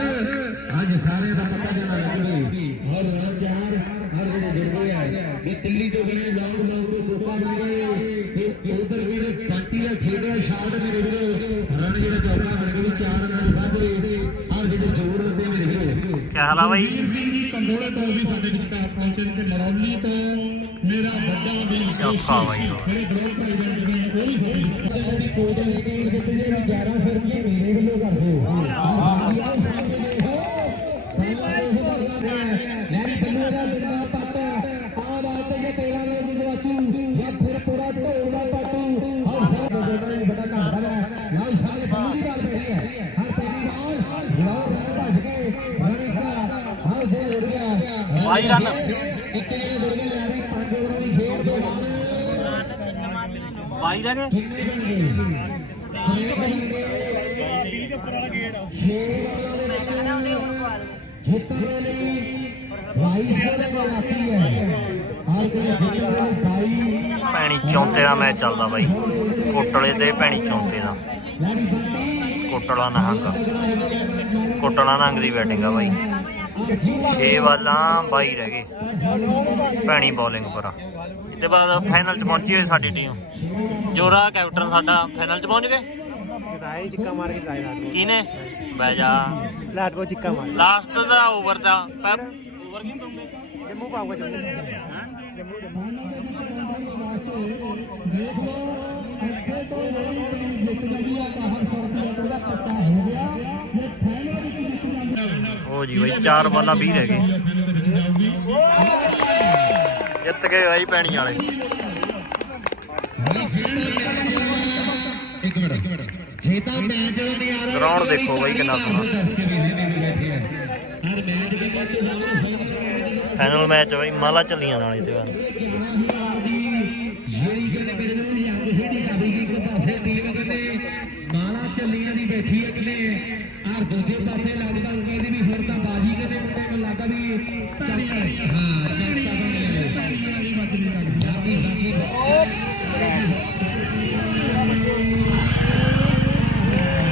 C: ਅੱਜ ਸਾਰਿਆਂ ਦਾ ਪਤਾ ਜਾਣਾ ਲੱਗ ਵੀ ਹਰ ਰਾਤ ਚਾਰ ਹਰ ਜਿਹੜੇ ਜੁੜ ਗਏ ਆ ਇਹ ਦਿੱਲੀ ਤੋਂ ਬਣੇ ਲੌਂਗ ਲੌਂਗ ਤੋਂ ਕੋਪਾ ਬਣ ਗਏ ਤੇ ਉਧਰ ਮੇਰੇ ਪਾਰਟੀ ਦਾ ਖੇਡਿਆ ਸ਼ਾਟ ਮੇਰੇ ਵੀਰੋ ਰਨ ਜਿਹੜਾ ਚੌਕਾ ਬਣ ਗਿਆ ਵੀ ਚਾਰ ਰਨਾਂ ਦੇ ਵਾਧੇ ਹਰ ਜਿਹੜੇ ਜੋੜ ਹੁੰਦੇ ਮੇਰੇ
A: ਆ ਬਾਈ
C: ਵੀਰ ਸਿੰਘ ਜੀ ਕੰਦੋਲੇ ਤੋਂ ਵੀ ਸਾਡੇ ਵਿਚਕਾਰ ਪਹੁੰਚੇ ਨੇ ਤੇ ਮਰੌਲੀ ਤੋਂ ਮੇਰਾ ਵੱਡਾ ਵੀਰ
A: ਔਖਾ ਬਾਈ।
C: ਮੇਰੇ ਦੋ ਭਾਈ ਆ, ਉਹ ਵੀ ਸਾਡੇ ਵਿਚਕਾਰ ਦੀ ਕੋਡ ਲੈ ਕੇ ਦਿੱਤੇ ਜੇ 1100 ਰੁਪਏ ਮੇਰੇ ਵੱਲੋਂ 22 ਰਨ
A: ਪੈਣੀ ਚੌਂਤੇ ਦਾ ਮੈਚ ਚੱਲਦਾ ਬਾਈ। ਕੋਟਲੇ ਤੇ ਪੈਣੀ ਚੌਂਤੇ ਦਾ। ਕੋਟਲਾ ਨਹੰਗ। ਕੋਟਲਾ ਨਹੰਗ ਦੀ ਬੈਟਿੰਗ ਆ ਬਾਈ। 6 ਬਾਲਾਂ 22 ਰਹਿ ਗਏ। ਭੈਣੀ ਬੋਲਿੰਗ ਪਰ। ਇਹਦੇ ਬਾਅਦ ਫਾਈਨਲ ਚ ਪਹੁੰਚੀ ਹੋਈ ਸਾਡੀ ਟੀਮ ਜੋਰਾ ਕੈਪਟਨ ਸਾਡਾ ਫਾਈਨਲ ਚ ਪਹੁੰਚ ਗਏ।
B: ਕਿਦਾਈ ਚਿੱਕਾ ਮਾਰ ਕੇ ਲਾਟ
A: ਕਿਨੇ ਬਹਿ ਜਾ।
B: ਲਾਟ ਕੋ ਚਿੱਕਾ ਮਾਰ।
A: ਲਾਸਟ ਦਾ ਓਵਰ ਦਾ। ਓਵਰ ਕੀ ਪਾਉਂਗੇ
B: ਜੰਮੂ ਪਾਊਗਾ ਜੰਮੂ।
C: ਦੇਖ ਲਓ ਇੱਥੇ ਤੋਂ ਜਿਹੜੀ ਟੀਮ ਜਿੱਤ ਜਾਂਦੀ ਆ ਤਾਂ ਹਰ ਸਰਦੀ ਆ ਉਹਦਾ ਪੱਕਾ ਹੋ ਗਿਆ। ਇਹ
A: ਉਹ ਜੀ ਬਾਈ ਚਾਰ ਬਾਲਾਂ 20 ਰਹਿ ਗਏ। ਜਿੱਤ ਗਏ ਬਾਈ ਭੈਣੀ ਵਾਲੇ।
C: ਇੱਕ ਮਿੰਟ ਇੱਕ ਮਿੰਟ। ਜੇ ਤਾਂ ਮੈਚ ਨਹੀਂ ਆ ਰਿਹਾ
A: ਗਰਾਊਂਡ ਦੇਖੋ ਬਾਈ ਕਿੰਨਾ ਸੋਹਣਾ। ਫਾਈਨਲ ਮੈਚ ਬਾਈ ਮਾਲਾ ਚੱਲੀਆਂ ਨਾਲੇ ਤੇ ਬਾਅਦ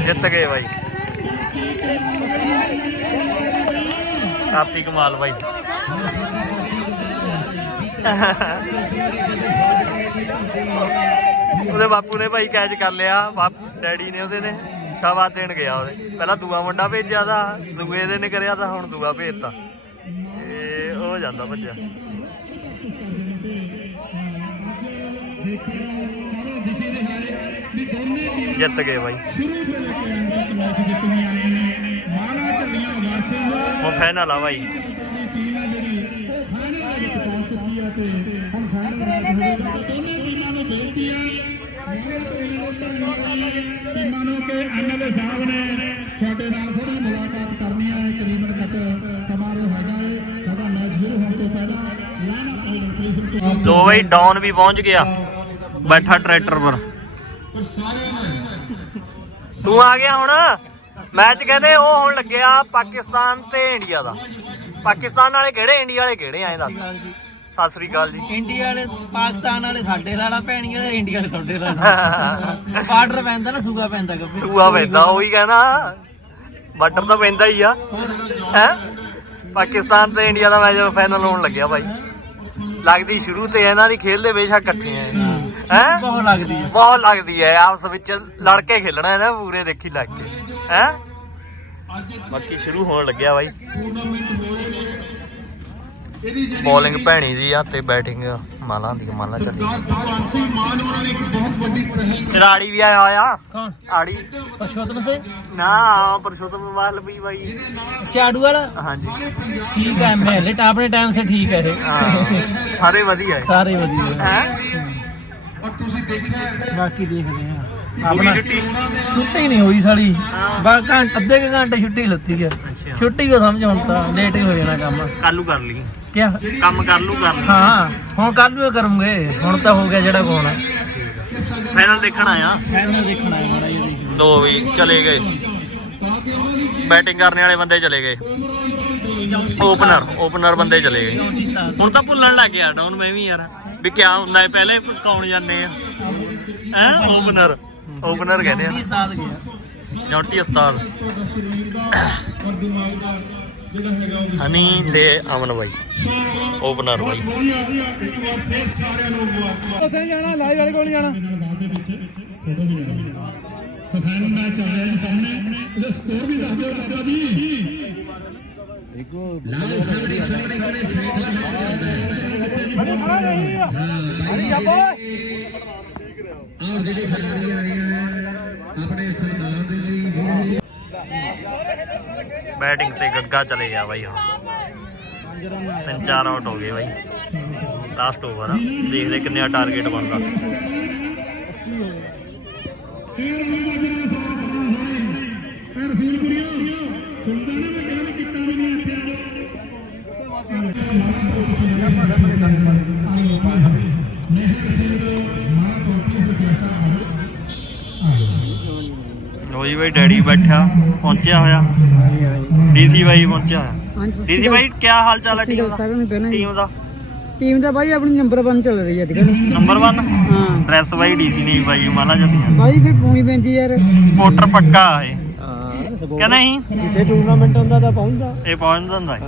A: ਜਿੱਤ ਗਏ ਬਾਈ। ਕਾਰਤਿਕ ਕਮਾਲ ਬਾਈ। ਉਹਦੇ ਬਾਪੂ ਨੇ ਭਾਈ ਕੈਚ ਕਰ ਲਿਆ। ਬਾਪੂ, ਡੈਡੀ ਨੇ ਉਹਦੇ ਨੇ ਮੁਰਦਾਬਾਦ ਦੇਣ ਗਿਆ ਉਹਦੇ। ਪਹਿਲਾਂ ਦੂਆ ਮੁੰਡਾ ਭੇਜਿਆ ਦਾ ਦੂਏ ਦੇ ਨੇ ਕਰਿਆ ਤਾਂ ਹੁਣ ਦੂਆ ਭੇਜਤਾ। ਇਹ ਉਹ ਜਾਂਦਾ ਭੱਜਿਆ। ਜਿੱਤ ਗਏ ਬਾਈ।
D: ਸ਼ੁਰੂ ਤੋਂ ਲੈ ਕੇ ਅੰਤ ਤੱਕ ਮੈਚ ਜਿੱਤਦੇ ਆਏ ਨੇ। ਮਾਲਾ ਝੱਲੀਆਂ ਵਰਸਸ
A: ਹੁਣ ਫਾਈਨਲ ਆ ਬਾਈ।
D: ਦੀ ਟੀਮ ਹੈ ਜਿਹੜੀ ਉਹ ਫਾਈਨਲ ਦੇ ਵਿੱਚ ਪਹੁੰਚ ਚੁੱਕੀ ਹੈ ਤੇ ਹੁਣ ਫਾਈਨਲ ਮੈਚ ਹੋਵੇਗਾ। ਤੇ ਦੋਨੇ ਟੀਮਾਂ ਨੂੰ ਬੇਨਤੀ ਹੈ। ਮਾਲਾ ਝੱਲੀਆਂ ਦੀਆਂ ਟੀਮਾਂ ਨੂੰ ਕਿ ਐਮਐਲਏ ਸਾਹਿਬ ਨੇ ਤੁਹਾਡੇ ਨਾਲ ਥੋੜੀ ਮੁਲਾਕਾਤ ਕਰਨੀ ਹੈ। ਕਰੀਬਨ ਘੱਟ ਸਮਾਰੋਹ ਹੈਗਾ ਹੈ ਸਾਡਾ ਮੈਚ ਸ਼ੁਰੂ ਹੋਣ ਤੋਂ ਪਹਿਲਾਂ ਲਾਈਨ ਅਪ ਆਰਡਰ ਪਲੀਜ਼
A: ਲੋ ਬਾਈ ਡਾਊਨ ਵੀ ਪਹੁੰਚ ਗਿਆ। ਬੈਠਾ ਟਰੈਕਟਰ ਪਰ।
D: ਪਰ ਸਾਰਿਆਂ ਨੇ
A: ਤੂੰ ਆ ਗਿਆ ਹੁਣ। ਮੈਚ ਕਹਿੰਦੇ ਉਹ ਹੋਣ ਲੱਗਿਆ ਪਾਕਿਸਤਾਨ ਤੇ ਇੰਡੀਆ ਦਾ। ਪਾਕਿਸਤਾਨ ਵਾਲੇ ਕਿਹੜੇ ਇੰਡੀਆ ਵਾਲੇ ਕਿਹੜੇ ਆਏ ਦੱਸ। ਸਤਿ ਸ੍ਰੀ ਅਕਾਲ ਜੀ।
E: ਇੰਡੀਆ ਵਾਲੇ ਪਾਕਿਸਤਾਨ ਵਾਲੇ ਸਾਡੇ ਲਾਲਾ ਪੈਣੀਆਂ ਤੇ ਇੰਡੀਆ ਵਾਲੇ ਤੁਹਾਡੇ ਲਾਲਾ <laughs> ਬਾਰਡਰ ਪੈਂਦਾ ਨਾ ਸੂਗਾ ਪੈਂਦਾ ਗੱਪੇ
A: ਸੂਆ ਪੈਂਦਾ ਉਹੀ ਕਹਿੰਦਾ। ਬਾਰਡਰ ਤਾਂ ਪੈਂਦਾ ਹੀ ਆ। ਹੈ? ਪਾਕਿਸਤਾਨ ਤੇ ਇੰਡੀਆ ਦਾ ਮੈਚ ਫਾਈਨਲ ਹੋਣ ਲੱਗਿਆ ਬਾਈ। ਲੱਗਦੀ ਸ਼ੁਰੂ ਤੇ ਇਹਨਾਂ ਦੀ ਖੇਲਦੇ ਬੇਸ਼ੱਕ ਇਕੱਠੇ ਆ। ਹੈ?
E: ਬਹੁਤ ਲੱਗਦੀ ਹੈ।
A: ਬਹੁਤ ਲੱਗਦੀ ਹੈ ਆਪਸ ਵਿੱਚ ਲੜ ਕੇ ਖੇਲਣਾ ਇਹਨਾਂ ਪੂਰੇ ਦੇਖੀ ਲੱਗ ਕੇ। ਹੈ? ਬਾਕੀ ਸ਼ੁਰੂ ਹੋਣ ਲੱਗਿਆ ਬਾਈ।
D: ਟੂਰਨਾਮੈਂਟ ਹੋ ਰਹੇ ਨੇ। ਇਹਦੀ ਜਿਹੜੀ
A: ਬੋਲਿੰਗ ਭੈਣੀ ਦੀ ਆ ਤੇ ਬੈਟਿੰਗ ਮਾਲਾਂ ਦੀ ਮਾਲਾਂ ਚੱਲੀ। ਰਾੜੀ ਵੀ ਆਇਆ ਹੋਇਆ?
E: ਕੌਣ?
A: ਆੜੀ।
E: ਪਰਸ਼ੋਤਮ ਸਿੰਘ?
A: ਨਾ ਪਰਸ਼ੋਤਮ ਵਾਲ ਵੀ ਬਾਈ।
E: ਚਾੜੂ ਵਾਲਾ?
A: ਹਾਂਜੀ।
E: ਠੀਕ ਹੈ ਐਮਐਲਏ ਆਪਣੇ ਟਾਈਮ ਸੇ ਠੀਕ ਹੈ
A: ਹਾਂ ਸਾਰੇ ਵਧੀਆ ਹੈ।
E: ਸਾਰੇ ਵਧੀਆ।
A: ਹੈ?
D: ਤੁਸੀਂ ਦੇਖਿਆ
E: ਬਾਕੀ ਦੇਖਦੇ ਹਾਂ।
A: ਆਪਣੀ
E: ਆਪਣਾ
A: ਛੁੱਟੀ
E: ਨਹੀਂ ਹੋਈ ਸਾਲੀ। ਬਾ ਘੰਟ ਅੱਧੇ ਕੁ ਘੰਟੇ ਛੁੱਟੀ ਲੱਤੀ ਹੈ
A: ਅੱਛਾ।
E: ਛੁੱਟੀ ਕੋ ਸਮਝ ਹੁਣ ਤਾਂ ਲੇਟ ਹੀ ਹੋ ਜਾਣਾ ਕੰਮ।
A: ਕੱਲੂ ਕਰ ਲਈ।
E: ਕਿਆ?
A: ਕੰਮ ਕਰ ਲੂ ਕਰ ਲਈ
E: ਹਾਂ ਹੁਣ ਕੱਲ ਨੂੰ ਕਰੂੰਗੇ। ਹੁਣ ਤਾਂ ਹੋ ਗਿਆ ਜਿਹੜਾ ਕੋਣ ਹੈ
A: ਫਾਈਨਲ ਦੇਖਣ ਆਇਆ।
E: ਫਾਈਨਲ ਦੇਖਣਾ ਹੈ ਮਾੜਾ ਜਿਹਾ ਦੇਖ
A: ਲੋ ਵੀ ਚਲੇ ਗਏ। ਬੈਟਿੰਗ ਕਰਨ ਵਾਲੇ ਬੰਦੇ ਚਲੇ ਗਏ। ਓਪਨਰ ਓਪਨਰ ਬੰਦੇ ਚਲੇ ਗਏ। ਹੁਣ ਤਾਂ ਭੁੱਲਣ ਲੱਗ ਗਿਆ ਡਾਊਨ ਮੈਂ ਵੀ ਯਾਰ। ਵੀ ਕਿਆ ਹੁੰਦਾ ਹੈ ਪਹਿਲੇ ਕੌਣ ਜਾਂਦੇ ਆ? ਹੈ? ਓਪਨਰ ਓਪਨਰ ਕਹਿੰਦੇ ਆ। ਜੌਂਟੀ ਉਸਤਾਦ।
D: ਤੁਹਾਡਾ ਸਰੀਰ ਦਾ ਔਰ ਦਿਮਾਗ ਦਾ ਜਿਹੜਾ ਹੈਗਾ ਉਹ
A: ਹਨੀ ਤੇ ਅਮਨ ਬਾਈ। ਓਪਨਰ ਬਾਈ।
D: ਵਧੀਆ ਇੱਕ ਵਾਰ ਫੇਰ ਸਾਰਿਆਂ ਨੂੰ ਮੁਬਾਰਕਾਂ
E: ਉੱਥੇ ਜਾਣਾ ਲਾਈਵ ਵਾਲੇ ਕੋਲ ਜਾਣਾ।
D: ਸੋ ਫਾਈਨਲ ਮੈਚ ਚੱਲ ਰਿਹਾ ਜੀ ਸਾਹਮਣੇ। ਇਹਦਾ ਸਕੋਰ ਵੀ ਦੱਸ ਦਿਓ ਬਾਬਾ ਜੀ। ਲਾਓ ਸਾਹਮਣੇ ਸਾਹਮਣੇ ਕੋਲੇ ਫੈਸਲਾ ਆਹ ਜਿਹੜੇ ਖਿਡਾਰੀ ਆਏ ਆ ਆਪਣੇ ਸਰਦਾਰ ਦੇ ਲਈ ਜਿਹੜੇ
A: ਬੈਟਿੰਗ ਤੇ ਗੱਗਾ ਚਲੇ ਗਿਆ ਬਾਈ ਹੁਣ ਤਿੰਨ ਚਾਰ ਆਊਟ ਹੋ ਗਏ ਬਾਈ ਲਾਸਟ ਓਵਰ ਆ ਦੇਖਦੇ ਕਿੰਨੇ ਆ ਟਾਰਗੇਟ ਬਣਦਾ ਲੋ ਜੀ ਬਾਈ ਡੈਡੀ ਬੈਠਾ ਪਹੁੰਚਿਆ ਹੋਇਆ। ਡੀਸੀ ਬਾਈ ਪਹੁੰਚਿਆ ਹੋਇਆ। ਡੀਸੀ ਬਾਈ ਕੀ ਹਾਲ ਚਾਲ ਹੈ ਟੀਮ ਦਾ? ਟੀਮ ਦਾ?
E: ਟੀਮ ਦਾ ਬਾਈ ਆਪਣੀ ਨੰਬਰ 1 ਚੱਲ ਰਹੀ ਹੈ ਅੱਜ ਕੱਲ
A: ਨੰਬਰ 1
E: ਹਾਂ।
A: ਡਰੈਸ ਬਾਈ ਡੀਸੀ ਨਹੀਂ ਬਾਈ ਮਾਲਾ ਜੱਟੀਆਂ
E: ਬਾਈ ਫਿਰ ਪੂਈ ਪੈਂਦੀ ਯਾਰ।
A: ਸਪੋਰਟਰ ਪੱਕਾ ਇਹ।
E: ਹਾਂ
A: ਕਿ ਨਹੀਂ?
E: ਜਿੱਥੇ ਟੂਰਨਾਮੈਂਟ ਹੁੰਦਾ ਤਾਂ ਪਹੁੰਚਦਾ।
A: ਇਹ ਪਹੁੰਚ ਜਾਂਦਾ ਹੈ।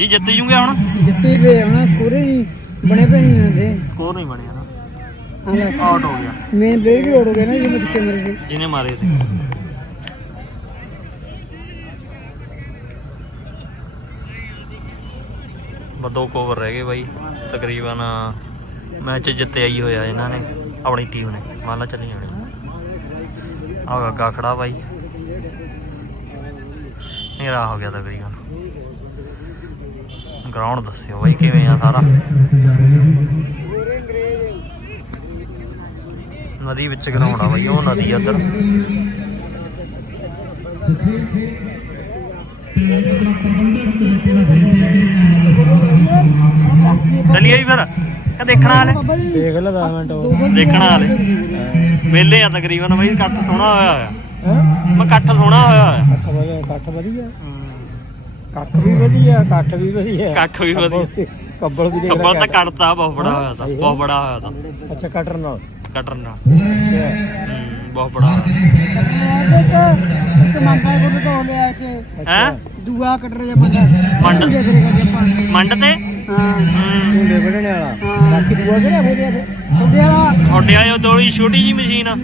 A: ਜੀ ਜਿੱਤ ਜੂਗੇ ਹੁਣ?
E: ਜਿੱਤੇ ਵੇ ਹੁਣ ਸਕੋਰੇ ਨਹੀਂ ਬਣੇ ਪਏ ਨਹੀਂ ਹੁੰਦੇ
A: ਸਕੋਰ ਨਹੀਂ ਬਣਿਆ ਨਾ।
E: ਹਾਂ
A: ਆਊਟ ਹੋ ਗਿਆ।
E: ਮੇਨ ਬਲੇਡ ਵੀ ਉੜ ਗਿਆ ਨਾ ਜਿਵੇਂ ਚੁੱਕੇ ਮੇਰੇ ਦੇ
A: ਜਿਹਨੇ ਮਾਰੇ ਤੇ ਬਸ ਦੋ ਕੋਵਰ ਰਹਿ ਗਏ ਬਾਈ। ਤਕਰੀਬਨ ਮੈਚ ਜਿੱਤੇ ਆਈ ਹੋਇਆ ਇਹਨਾਂ ਨੇ ਆਪਣੀ ਟੀਮ ਨੇ। ਮੰਨ ਲਾ ਚੱਲੀ ਜਾਣੀ। ਆ ਗੱਗਾ ਖੜਾ ਬਾਈ। ਹਨੇਰਾ ਹੋ ਗਿਆ ਤਕਰੀਬਨ। ਗਰਾਊਂਡ ਦੱਸਿਓ ਬਾਈ ਕਿਵੇਂ ਆ ਸਾਰਾ? ਨਦੀ ਵਿੱਚ ਗਰਾਊਂਡ ਆ ਬਾਈ ਉਹ ਨਦੀ ਆ ਉਧਰ। ਚੱਲੀਏ ਜੀ ਫਿਰ ਕਿ ਦੇਖਣਾ ਹਾਲੇ
E: ਦੇਖ ਲੈ 10 ਮਿੰਟ
A: ਦੇਖਣਾ ਹਾਲੇ ਮੇਲੇ ਆ ਤਕਰੀਬਨ ਬਾਈ ਕੱਟ ਸੋਹਣਾ ਹੋਇਆ ਹੋਇਆ। ਮੈਂ ਕੱਟ ਸੋਹਣਾ ਹੋਇਆ ਹੋਇਆ।
E: ਕੱਖ ਵਧੀਆ ਕੱਖ ਵੀ ਵਧੀਆ ਕੱਖ ਵੀ ਵਧੀਆ।
A: ਕੱਖ ਵੀ ਵਧੀਆ।
E: ਕੱਬਲ ਵੀ ਦੇਖ
A: ਕੱਬਲ ਤਾਂ ਕੱਟਤਾ ਬਹੁਤ ਬੜਾ ਹੋਇਆ ਤਾਂ ਬਹੁਤ ਬੜਾ ਹੋਇਆ ਤਾਂ।
E: ਅੱਛਾ ਕਟਰ ਨਾਲ।
A: ਕਟਰ ਨਾਲ। ਹੂੰ, ਬਹੁਤ ਬੜਾ
E: ਇੱਕ ਮੰਗਾ ਕੋਲ ਤੋਂ ਲਿਆ ਕੇ
A: ਹੈ?
E: ਦੂਆ ਕਟਰ ਜਿਹਾ ਬੰਦਾ
A: ਮੰਡ
E: ਜੇ
A: ਮੰਡ ਤੇ?
E: ਹਾਂ
B: ਹੁੰਦੇ ਵੱਢਣੇ ਵਾਲਾ। ਬਾਕੀ ਦੂਆ ਕਿਹੜਾ ਫੇਰਿਆ ਤੇ
E: ਉਹਦੇ ਵਾਲਾ?
A: ਤੁਹਾਡੇ ਆਇਓ ਦੋੜੀ ਛੋਟੀ ਜੀ ਮਸ਼ੀਨ ਆ।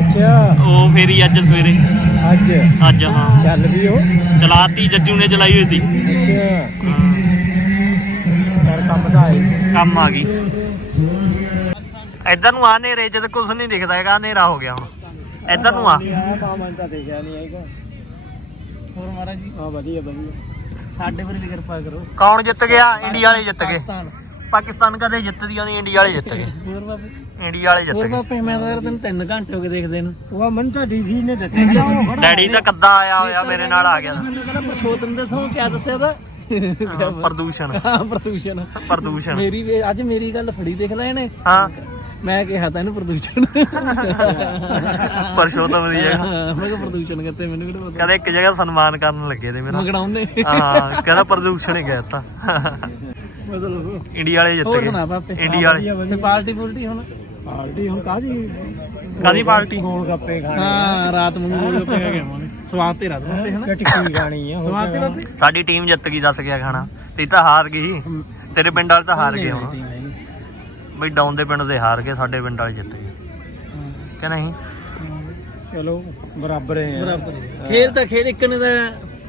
B: ਅੱਛਾ।
A: ਉਹ ਫੇਰੀ ਅੱਜ ਸਵੇਰੇ।
B: ਅੱਜ?
A: ਅੱਜ ਹਾਂ।
B: ਚੱਲ ਵੀ ਉਹ।
A: ਚਲਾਤੀ ਜੱਜੂ ਨੇ ਚਲਾਈ ਹੋਈ ਸੀ।
B: ਅੱਛਾ। ਯਾਰ ਕੰਮ ਤਾਂ ਆਏ।
A: ਕੰਮ ਆ ਗਈ। ਇੱਧਰ ਨੂੰ ਆ ਨੇਰੇ ਤੇ ਕੁਝ ਨਹੀਂ ਦਿਖਦਾ ਹੈਗਾ ਹਨੇਰਾ ਹੋ ਗਿਆ ਹੁਣ। ਇੱਧਰ ਨੂੰ ਆ।
B: ਆ ਮਾਮਾ ਤਾਂ ਦੇਖਿਆ ਨਹੀਂ ਹੈਗਾ।
E: ਹੋਰ ਮਹਾਰਾਜ ਜੀ?
B: ਆ ਵਧੀਆ ਵਧੀਆ।
E: ਸਾਡੇ ਪਰ ਵੀ ਕਿਰਪਾ ਕਰੋ।
A: ਕੌਣ ਜਿੱਤ ਗਿਆ? ਇੰਡੀਆ ਵਾਲੇ ਜਿੱਤ ਗਏ।
E: ਪਾਕਿਸਤਾਨ।
A: ਪਾਕਿਸਤਾਨ ਕਦੇ ਜਿੱਤਦੀਆਂ ਨਹੀਂ ਇੰਡੀਆ ਵਾਲੇ ਜਿੱਤ ਗਏ।
E: ਹੋਰ ਬਾਬੇ?
A: ਇੰਡੀਆ ਵਾਲੇ ਜਿੱਤ ਗਏ।
E: ਬਾਬੇ ਮੈਂ ਤਾਂ ਯਾਰ ਤੈਨੂੰ 3 ਘੰਟੇ ਹੋ ਗਏ ਦੇਖਦੇ ਨੂੰ।
B: ਉਹ ਮਨ ਤਾਂ ਡੀਸੀ ਨੇ ਦਿੱਤਾ।
A: ਡੈਡੀ ਤਾਂ ਕੱਦਾ ਆਇਆ ਹੋਇਆ? ਮੇਰੇ ਨਾਲ ਆ ਗਿਆ।
E: ਮੈਨੂੰ ਕਹਿੰਦਾ ਪ੍ਰਸ਼ੋਤਮ ਦੇ ਤੋਂ ਕਿਆ ਦੱਸਿਆ ਤਾਂ
A: ਪ੍ਰਦੂਸ਼ਣ।
E: ਹਾਂ ਪ੍ਰਦੂਸ਼ਣ।
A: ਪ੍ਰਦੂਸ਼ਣ।
E: ਮੇਰੀ ਅੱਜ ਮੇਰੀ ਗੱਲ ਫੜੀ ਦੇਖ ਲੈ ਇਹਨੇ।
A: ਹਾਂ।
E: ਮੈਂ ਕਿਹਾ ਤਾਂ ਇਹਨੂੰ ਪ੍ਰਦੂਸ਼ਣ।
A: ਪਰਸ਼ੋਤਮ ਦੀ ਜਗ੍ਹਾ
E: ਹਾਂ, ਮੈਂ ਕਿਹਾ ਪ੍ਰਦੂਸ਼ਣ ਕਰਤੇ ਮੈਨੂੰ ਕਿਹੜਾ ਪਤਾ।
A: ਕਦੇ ਇੱਕ ਜਗ੍ਹਾ ਸਨਮਾਨ ਕਰਨ ਲੱਗੇ ਤੇ ਮੇਰਾ।
E: ਮਗੜਾਉਂਦੇ
A: ਹਾਂ ਕਹਿੰਦਾ ਪ੍ਰਦੂਸ਼ਣ ਹੀ ਕਹਿਤਾ
E: ਮਤਲਬ
A: ਇੰਡੀਆ ਵਾਲੇ ਜਿੱਤ ਗਏ। ਇੰਡੀਆ ਵਾਲੇ।
E: ਤੇ ਪਾਰਟੀ ਪੁਲਟੀ ਹੁਣ?
B: ਪਾਰਟੀ ਹੁਣ ਕਾਦੀ
A: ਕਾਦੀ ਪਾਰਟੀ?
B: ਗੋਲ ਗੱਪੇ ਖਾਣੇ
E: ਹਾਂ ਰਾਤ ਨੂੰ ਗੋਲ ਪੈ ਗਏ ਹੁਣ ਸਵਾਦ ਤੇ ਰਾਤ ਨੂੰ ਤੇ ਹਨਾ?
B: ਟਿੱਕੀ ਖਾਣੀ ਆ
E: ਸਵਾਦ ਤੇ
A: ਸਾਡੀ ਟੀਮ ਜਿੱਤ ਗਈ ਦੱਸ ਗਿਆ ਖਾਣਾ। ਤੇ ਤਾਂ ਹਾਰ ਗਈ। ਤੇਰੇ ਪਿੰਡ ਵਾਲੇ ਤਾਂ ਹਾਰ ਗਏ ਹੁਣ। ਬਈ ਡਾਊਨ ਦੇ ਪਿੰਡ ਦੇ ਹਾਰ ਗਏ ਸਾਡੇ ਪਿੰਡ ਵਾਲੇ ਜਿੱਤ ਗਏ। ਕਿ ਨਹੀਂ?
B: ਚਲੋ ਬਰਾਬਰ ਹੈ।
E: ਬਰਾਬਰ ਖੇਲ ਤਾਂ ਖੇਲ ਇੱਕ ਨੇ ਤਾਂ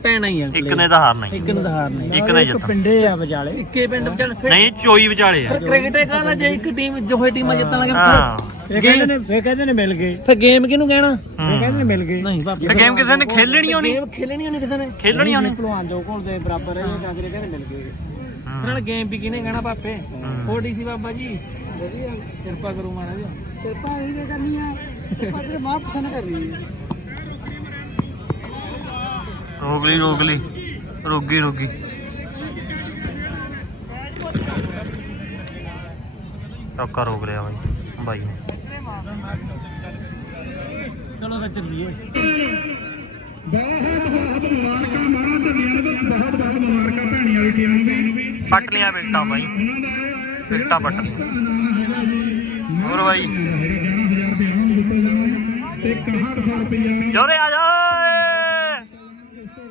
E: ਪੈਣਾ ਹੀ ਆ।
A: ਇੱਕ ਨੇ ਤਾਂ ਹਾਰਨਾ ਹੀ।
E: ਇੱਕ ਨੇ ਤਾਂ ਹਾਰਨਾ ਹੀ।
A: ਇੱਕ ਨੇ ਜਿੱਤਣਾ।
B: ਪਿੰਡੇ ਆ ਵਿਚਾਲੇ।
E: ਇੱਕੇ ਪਿੰਡ ਵਿੱਚ ਫਿਰ
A: ਨਹੀਂ ਚੋਈ ਵਿਚਾਲੇ ਆ।
E: ਕ੍ਰਿਕਟ ਕਹਿੰਦਾ ਜੇ ਇੱਕ ਟੀਮ ਦੋਹੇ ਟੀਮਾਂ ਜਿੱਤਣ ਲੱਗੇ
A: ਹਾਂ।
B: ਇਹ ਕਹਿੰਦੇ ਨੇ ਇਹ ਕਹਿੰਦੇ ਨੇ ਮਿਲ ਗਏ।
E: ਫਿਰ ਗੇਮ ਕਿਹਨੂੰ ਕਹਿਣਾ?
B: ਇਹ ਕਹਿੰਦੇ ਨੇ ਮਿਲ ਗਏ।
E: ਨਹੀਂ ਬਾਬੇ
A: ਤੇ ਗੇਮ ਕਿਸੇ ਨੇ ਖੇਲਣੀ ਹੋਣੀ?
E: ਗੇਮ ਖੇਲਣੀ ਹੋਣੀ ਕਿਸੇ ਨੇ?
A: ਖੇਲਣੀ ਹੋਣੀ?
B: ਭਲਵਾਨ ਜੋ ਕੋਲ ਦੇ ਬਰਾਬਰ ਹੈ ਇਹ ਕਾਗਰੇ ਕਹਿੰਦੇ ਮਿਲ ਗਏ।
E: ਫਿਰ ਨਾਲ ਗੇਮ ਵੀ ਕਿਹਨੇ ਕਹਿਣਾ ਪਾਪੇ ਹੋਰ ਡੀਸੀ ਬਾਬਾ ਜੀ? ਵਧੀਆ। ਕਿਰਪਾ ਕਰੋ ਮਾਣਾ ਜੀ ਕਿਰਪਾ ਇਹ ਕੀ ਕਰਨੀ ਆ। ਕਿਰਪਾ ਤੇਰੇ ਮਾਂ ਪਸੰਦ ਕਰਨੀ
A: ਰੋਕ ਲਈ ਰੋਕ ਲਈ। ਰੋਗੀ ਰੋਗੀ। ਟੱਕਾ ਰੋਕ ਲਿਆ ਬਾਈ ਬਾਈ ਨੇ।
E: ਚਲੋ ਫਿਰ ਚੱਲੀਏ।
D: ਬਹੁਤ ਬਹੁਤ ਮੁਬਾਰਕਾਂ ਮਾਰਾ ਝੰਡੀਆਂ ਦੇ ਵਿੱਚ ਬਹੁਤ ਬਹੁਤ ਮੁਬਾਰਕਾਂ ਭੈਣੀਆਂ ਵਾਲੀ ਟੀਮ ਨੂੰ। ਵੀ
A: ਪੱਟ ਲਿਆ ਬੇਟਾ ਬਾਈ। ਬੇਟਾ ਪੱਟ। ਹੋਰ ਬਾਈ।
D: ਹੈਗਾ 11000 ਰੁਪਏ ਨੂੰ ਦਿੱਤਾ ਜਾਣਾ ਤੇ 6100 ਰੁਪਏ
A: ਜੋਰੇ ਆ ਜਾ ਓਏ।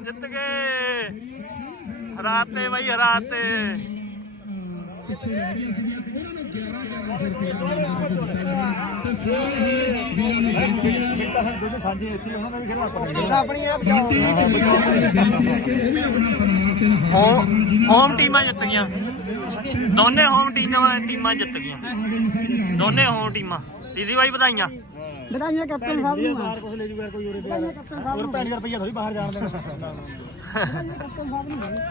A: ਜਿੱਤ ਗਏ। ਹਰਾਤੇ ਬਾਈ ਹਰਾਤੇ।
D: ਪਿੱਛੇ ਰਹਿ ਗਈਆਂ ਸੀਗੀਆਂ। ਉਹਨਾਂ ਨੂੰ 11 1100 ਰੁਪਏ ਦਿੱਤਾ ਜਾਣਾ ਤੇ ਸਾਰੇ ਹੀ ਵੀਰਾਂ ਨੂੰ ਬੇਨਤੀ ਹੈ
B: ਸਾਂਝੀ ਇੱਥੇ ਉਹਨਾਂ ਦਾ ਵੀ ਖੇਡਣਾ ਆਪਣੀ ਆ
D: ਬੇਨਤੀ ਹੈ ਕਿ ਬੇਨਤੀ ਹੈ। ਕਿ ਉਹ ਵੀ ਆਪਣਾ ਸਨਮਾਨ ਚਿੰਨ੍ਹ ਹਾਸਲ
A: ਹੋਮ
D: ਕਰਨ ਜਿਹਨਾਂ
A: ਹੋਮ ਟੀਮਾਂ ਜਿੱਤ ਗਈਆਂ ਦੋਨੇ ਹੋਮ ਟੀਮਾਂ ਟੀਮਾਂ ਜਿੱਤ ਗਈਆਂ ਦੋਨੇ ਹੋਮ ਟੀਮਾਂ ਦੀਦੀ ਬਾਈ ਵਧਾਈਆਂ।
E: ਵਧਾਈਆਂ ਕੈਪਟਨ ਸਾਹਿਬ ਨੂੰ
B: ਬਾਹਰ ਕੁਝ ਲੈ ਜੂਗਾ ਕੋਈ ਉਰੇ। ਤੇ ਹੋਰ 5000 ਰੁਪਏ ਥੋੜੀ ਬਾਹਰ ਜਾਣ ਦੇਣਾ। ਤਾੜੀਆਂ ਦਾ ਮਾਰ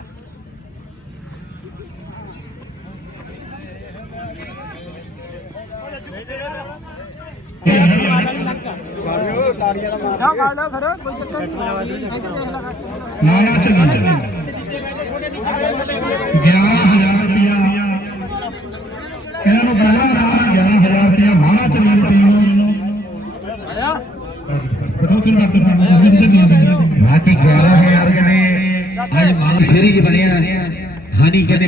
E: ਜਾ ਖਾ ਲਓ ਫਿਰ ਕੋਈ ਚੱਕਰ ਨਹੀਂ ਇੱਥੇ ਦੇਖ ਲੈ
D: ਨਾਨਾ ਚੱਲੀ 11000 ਰੁਪਇਆ ਇਹਨਾਂ ਨੂੰ ਪਹਿਲਾ ਨਾਮ 11000 ਰੁਪਇਆ ਮਾਣਾ ਚੱਲੀ ਦੀ ਟੀਮ ਨੂੰ
B: ਆਇਆ
D: ਬਤਾਓ ਸਿਰ ਬਾਤ ਕਰਨਾ ਅਮਿਤ ਚੱਲੀ ਬਾਕੀ 11000 ਕਹਿੰਦੇ ਅੱਜ ਮਾਣਾ ਫੇਰੀ ਕੀ ਬਣਿਆ ਹਾਨੀ ਕਹਿੰਦੇ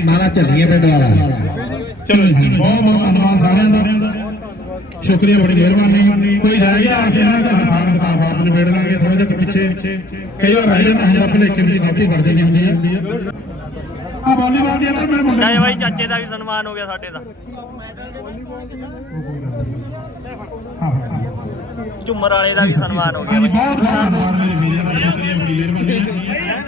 D: ਸ਼ੁਕਰੀਆ ਬੜੀ ਮਿਹਰਬਾਨੀ। ਕੋਈ ਰਹਿ ਗਿਆ ਆ ਕੇ ਨਾ ਤਾਂ ਹਿਸਾਬ ਕਿਤਾਬ ਬਾਤ ਨਿਬੇੜ ਲਾਂਗੇ ਸਮਝੋ ਕਿ ਪਿੱਛੇ। ਕਈ ਵਾਰ ਰਹਿ ਜਾਂਦਾ ਹੁੰਦਾ ਭੁਲੇਖੇ ਦੀ ਗਲਤੀ ਵੜ ਜਾਂਦੀ ਹੁੰਦੀ। ਹੈ ਆ ਵਾਲੀਬਾਲ ਦੀ ਅੰਦਰ ਮੇਰੇ ਮੁੰਡੇ
A: ਚਾਹੇ ਬਾਈ ਚਾਚੇ ਦਾ ਵੀ ਸਨਮਾਨ ਹੋ ਗਿਆ ਸਾਡੇ ਦਾ। ਝੁੰਮਰ ਵਾਲੇ ਦਾ ਵੀ ਸਨਮਾਨ ਹੋ ਗਿਆ।
D: ਬਹੁਤ ਬਹੁਤ ਧੰਨਵਾਦ ਮੇਰੇ ਵੀਰੇ ਦਾ ਸ਼ੁਕਰੀਆ ਬੜੀ ਮਿਹਰਬਾਨੀ।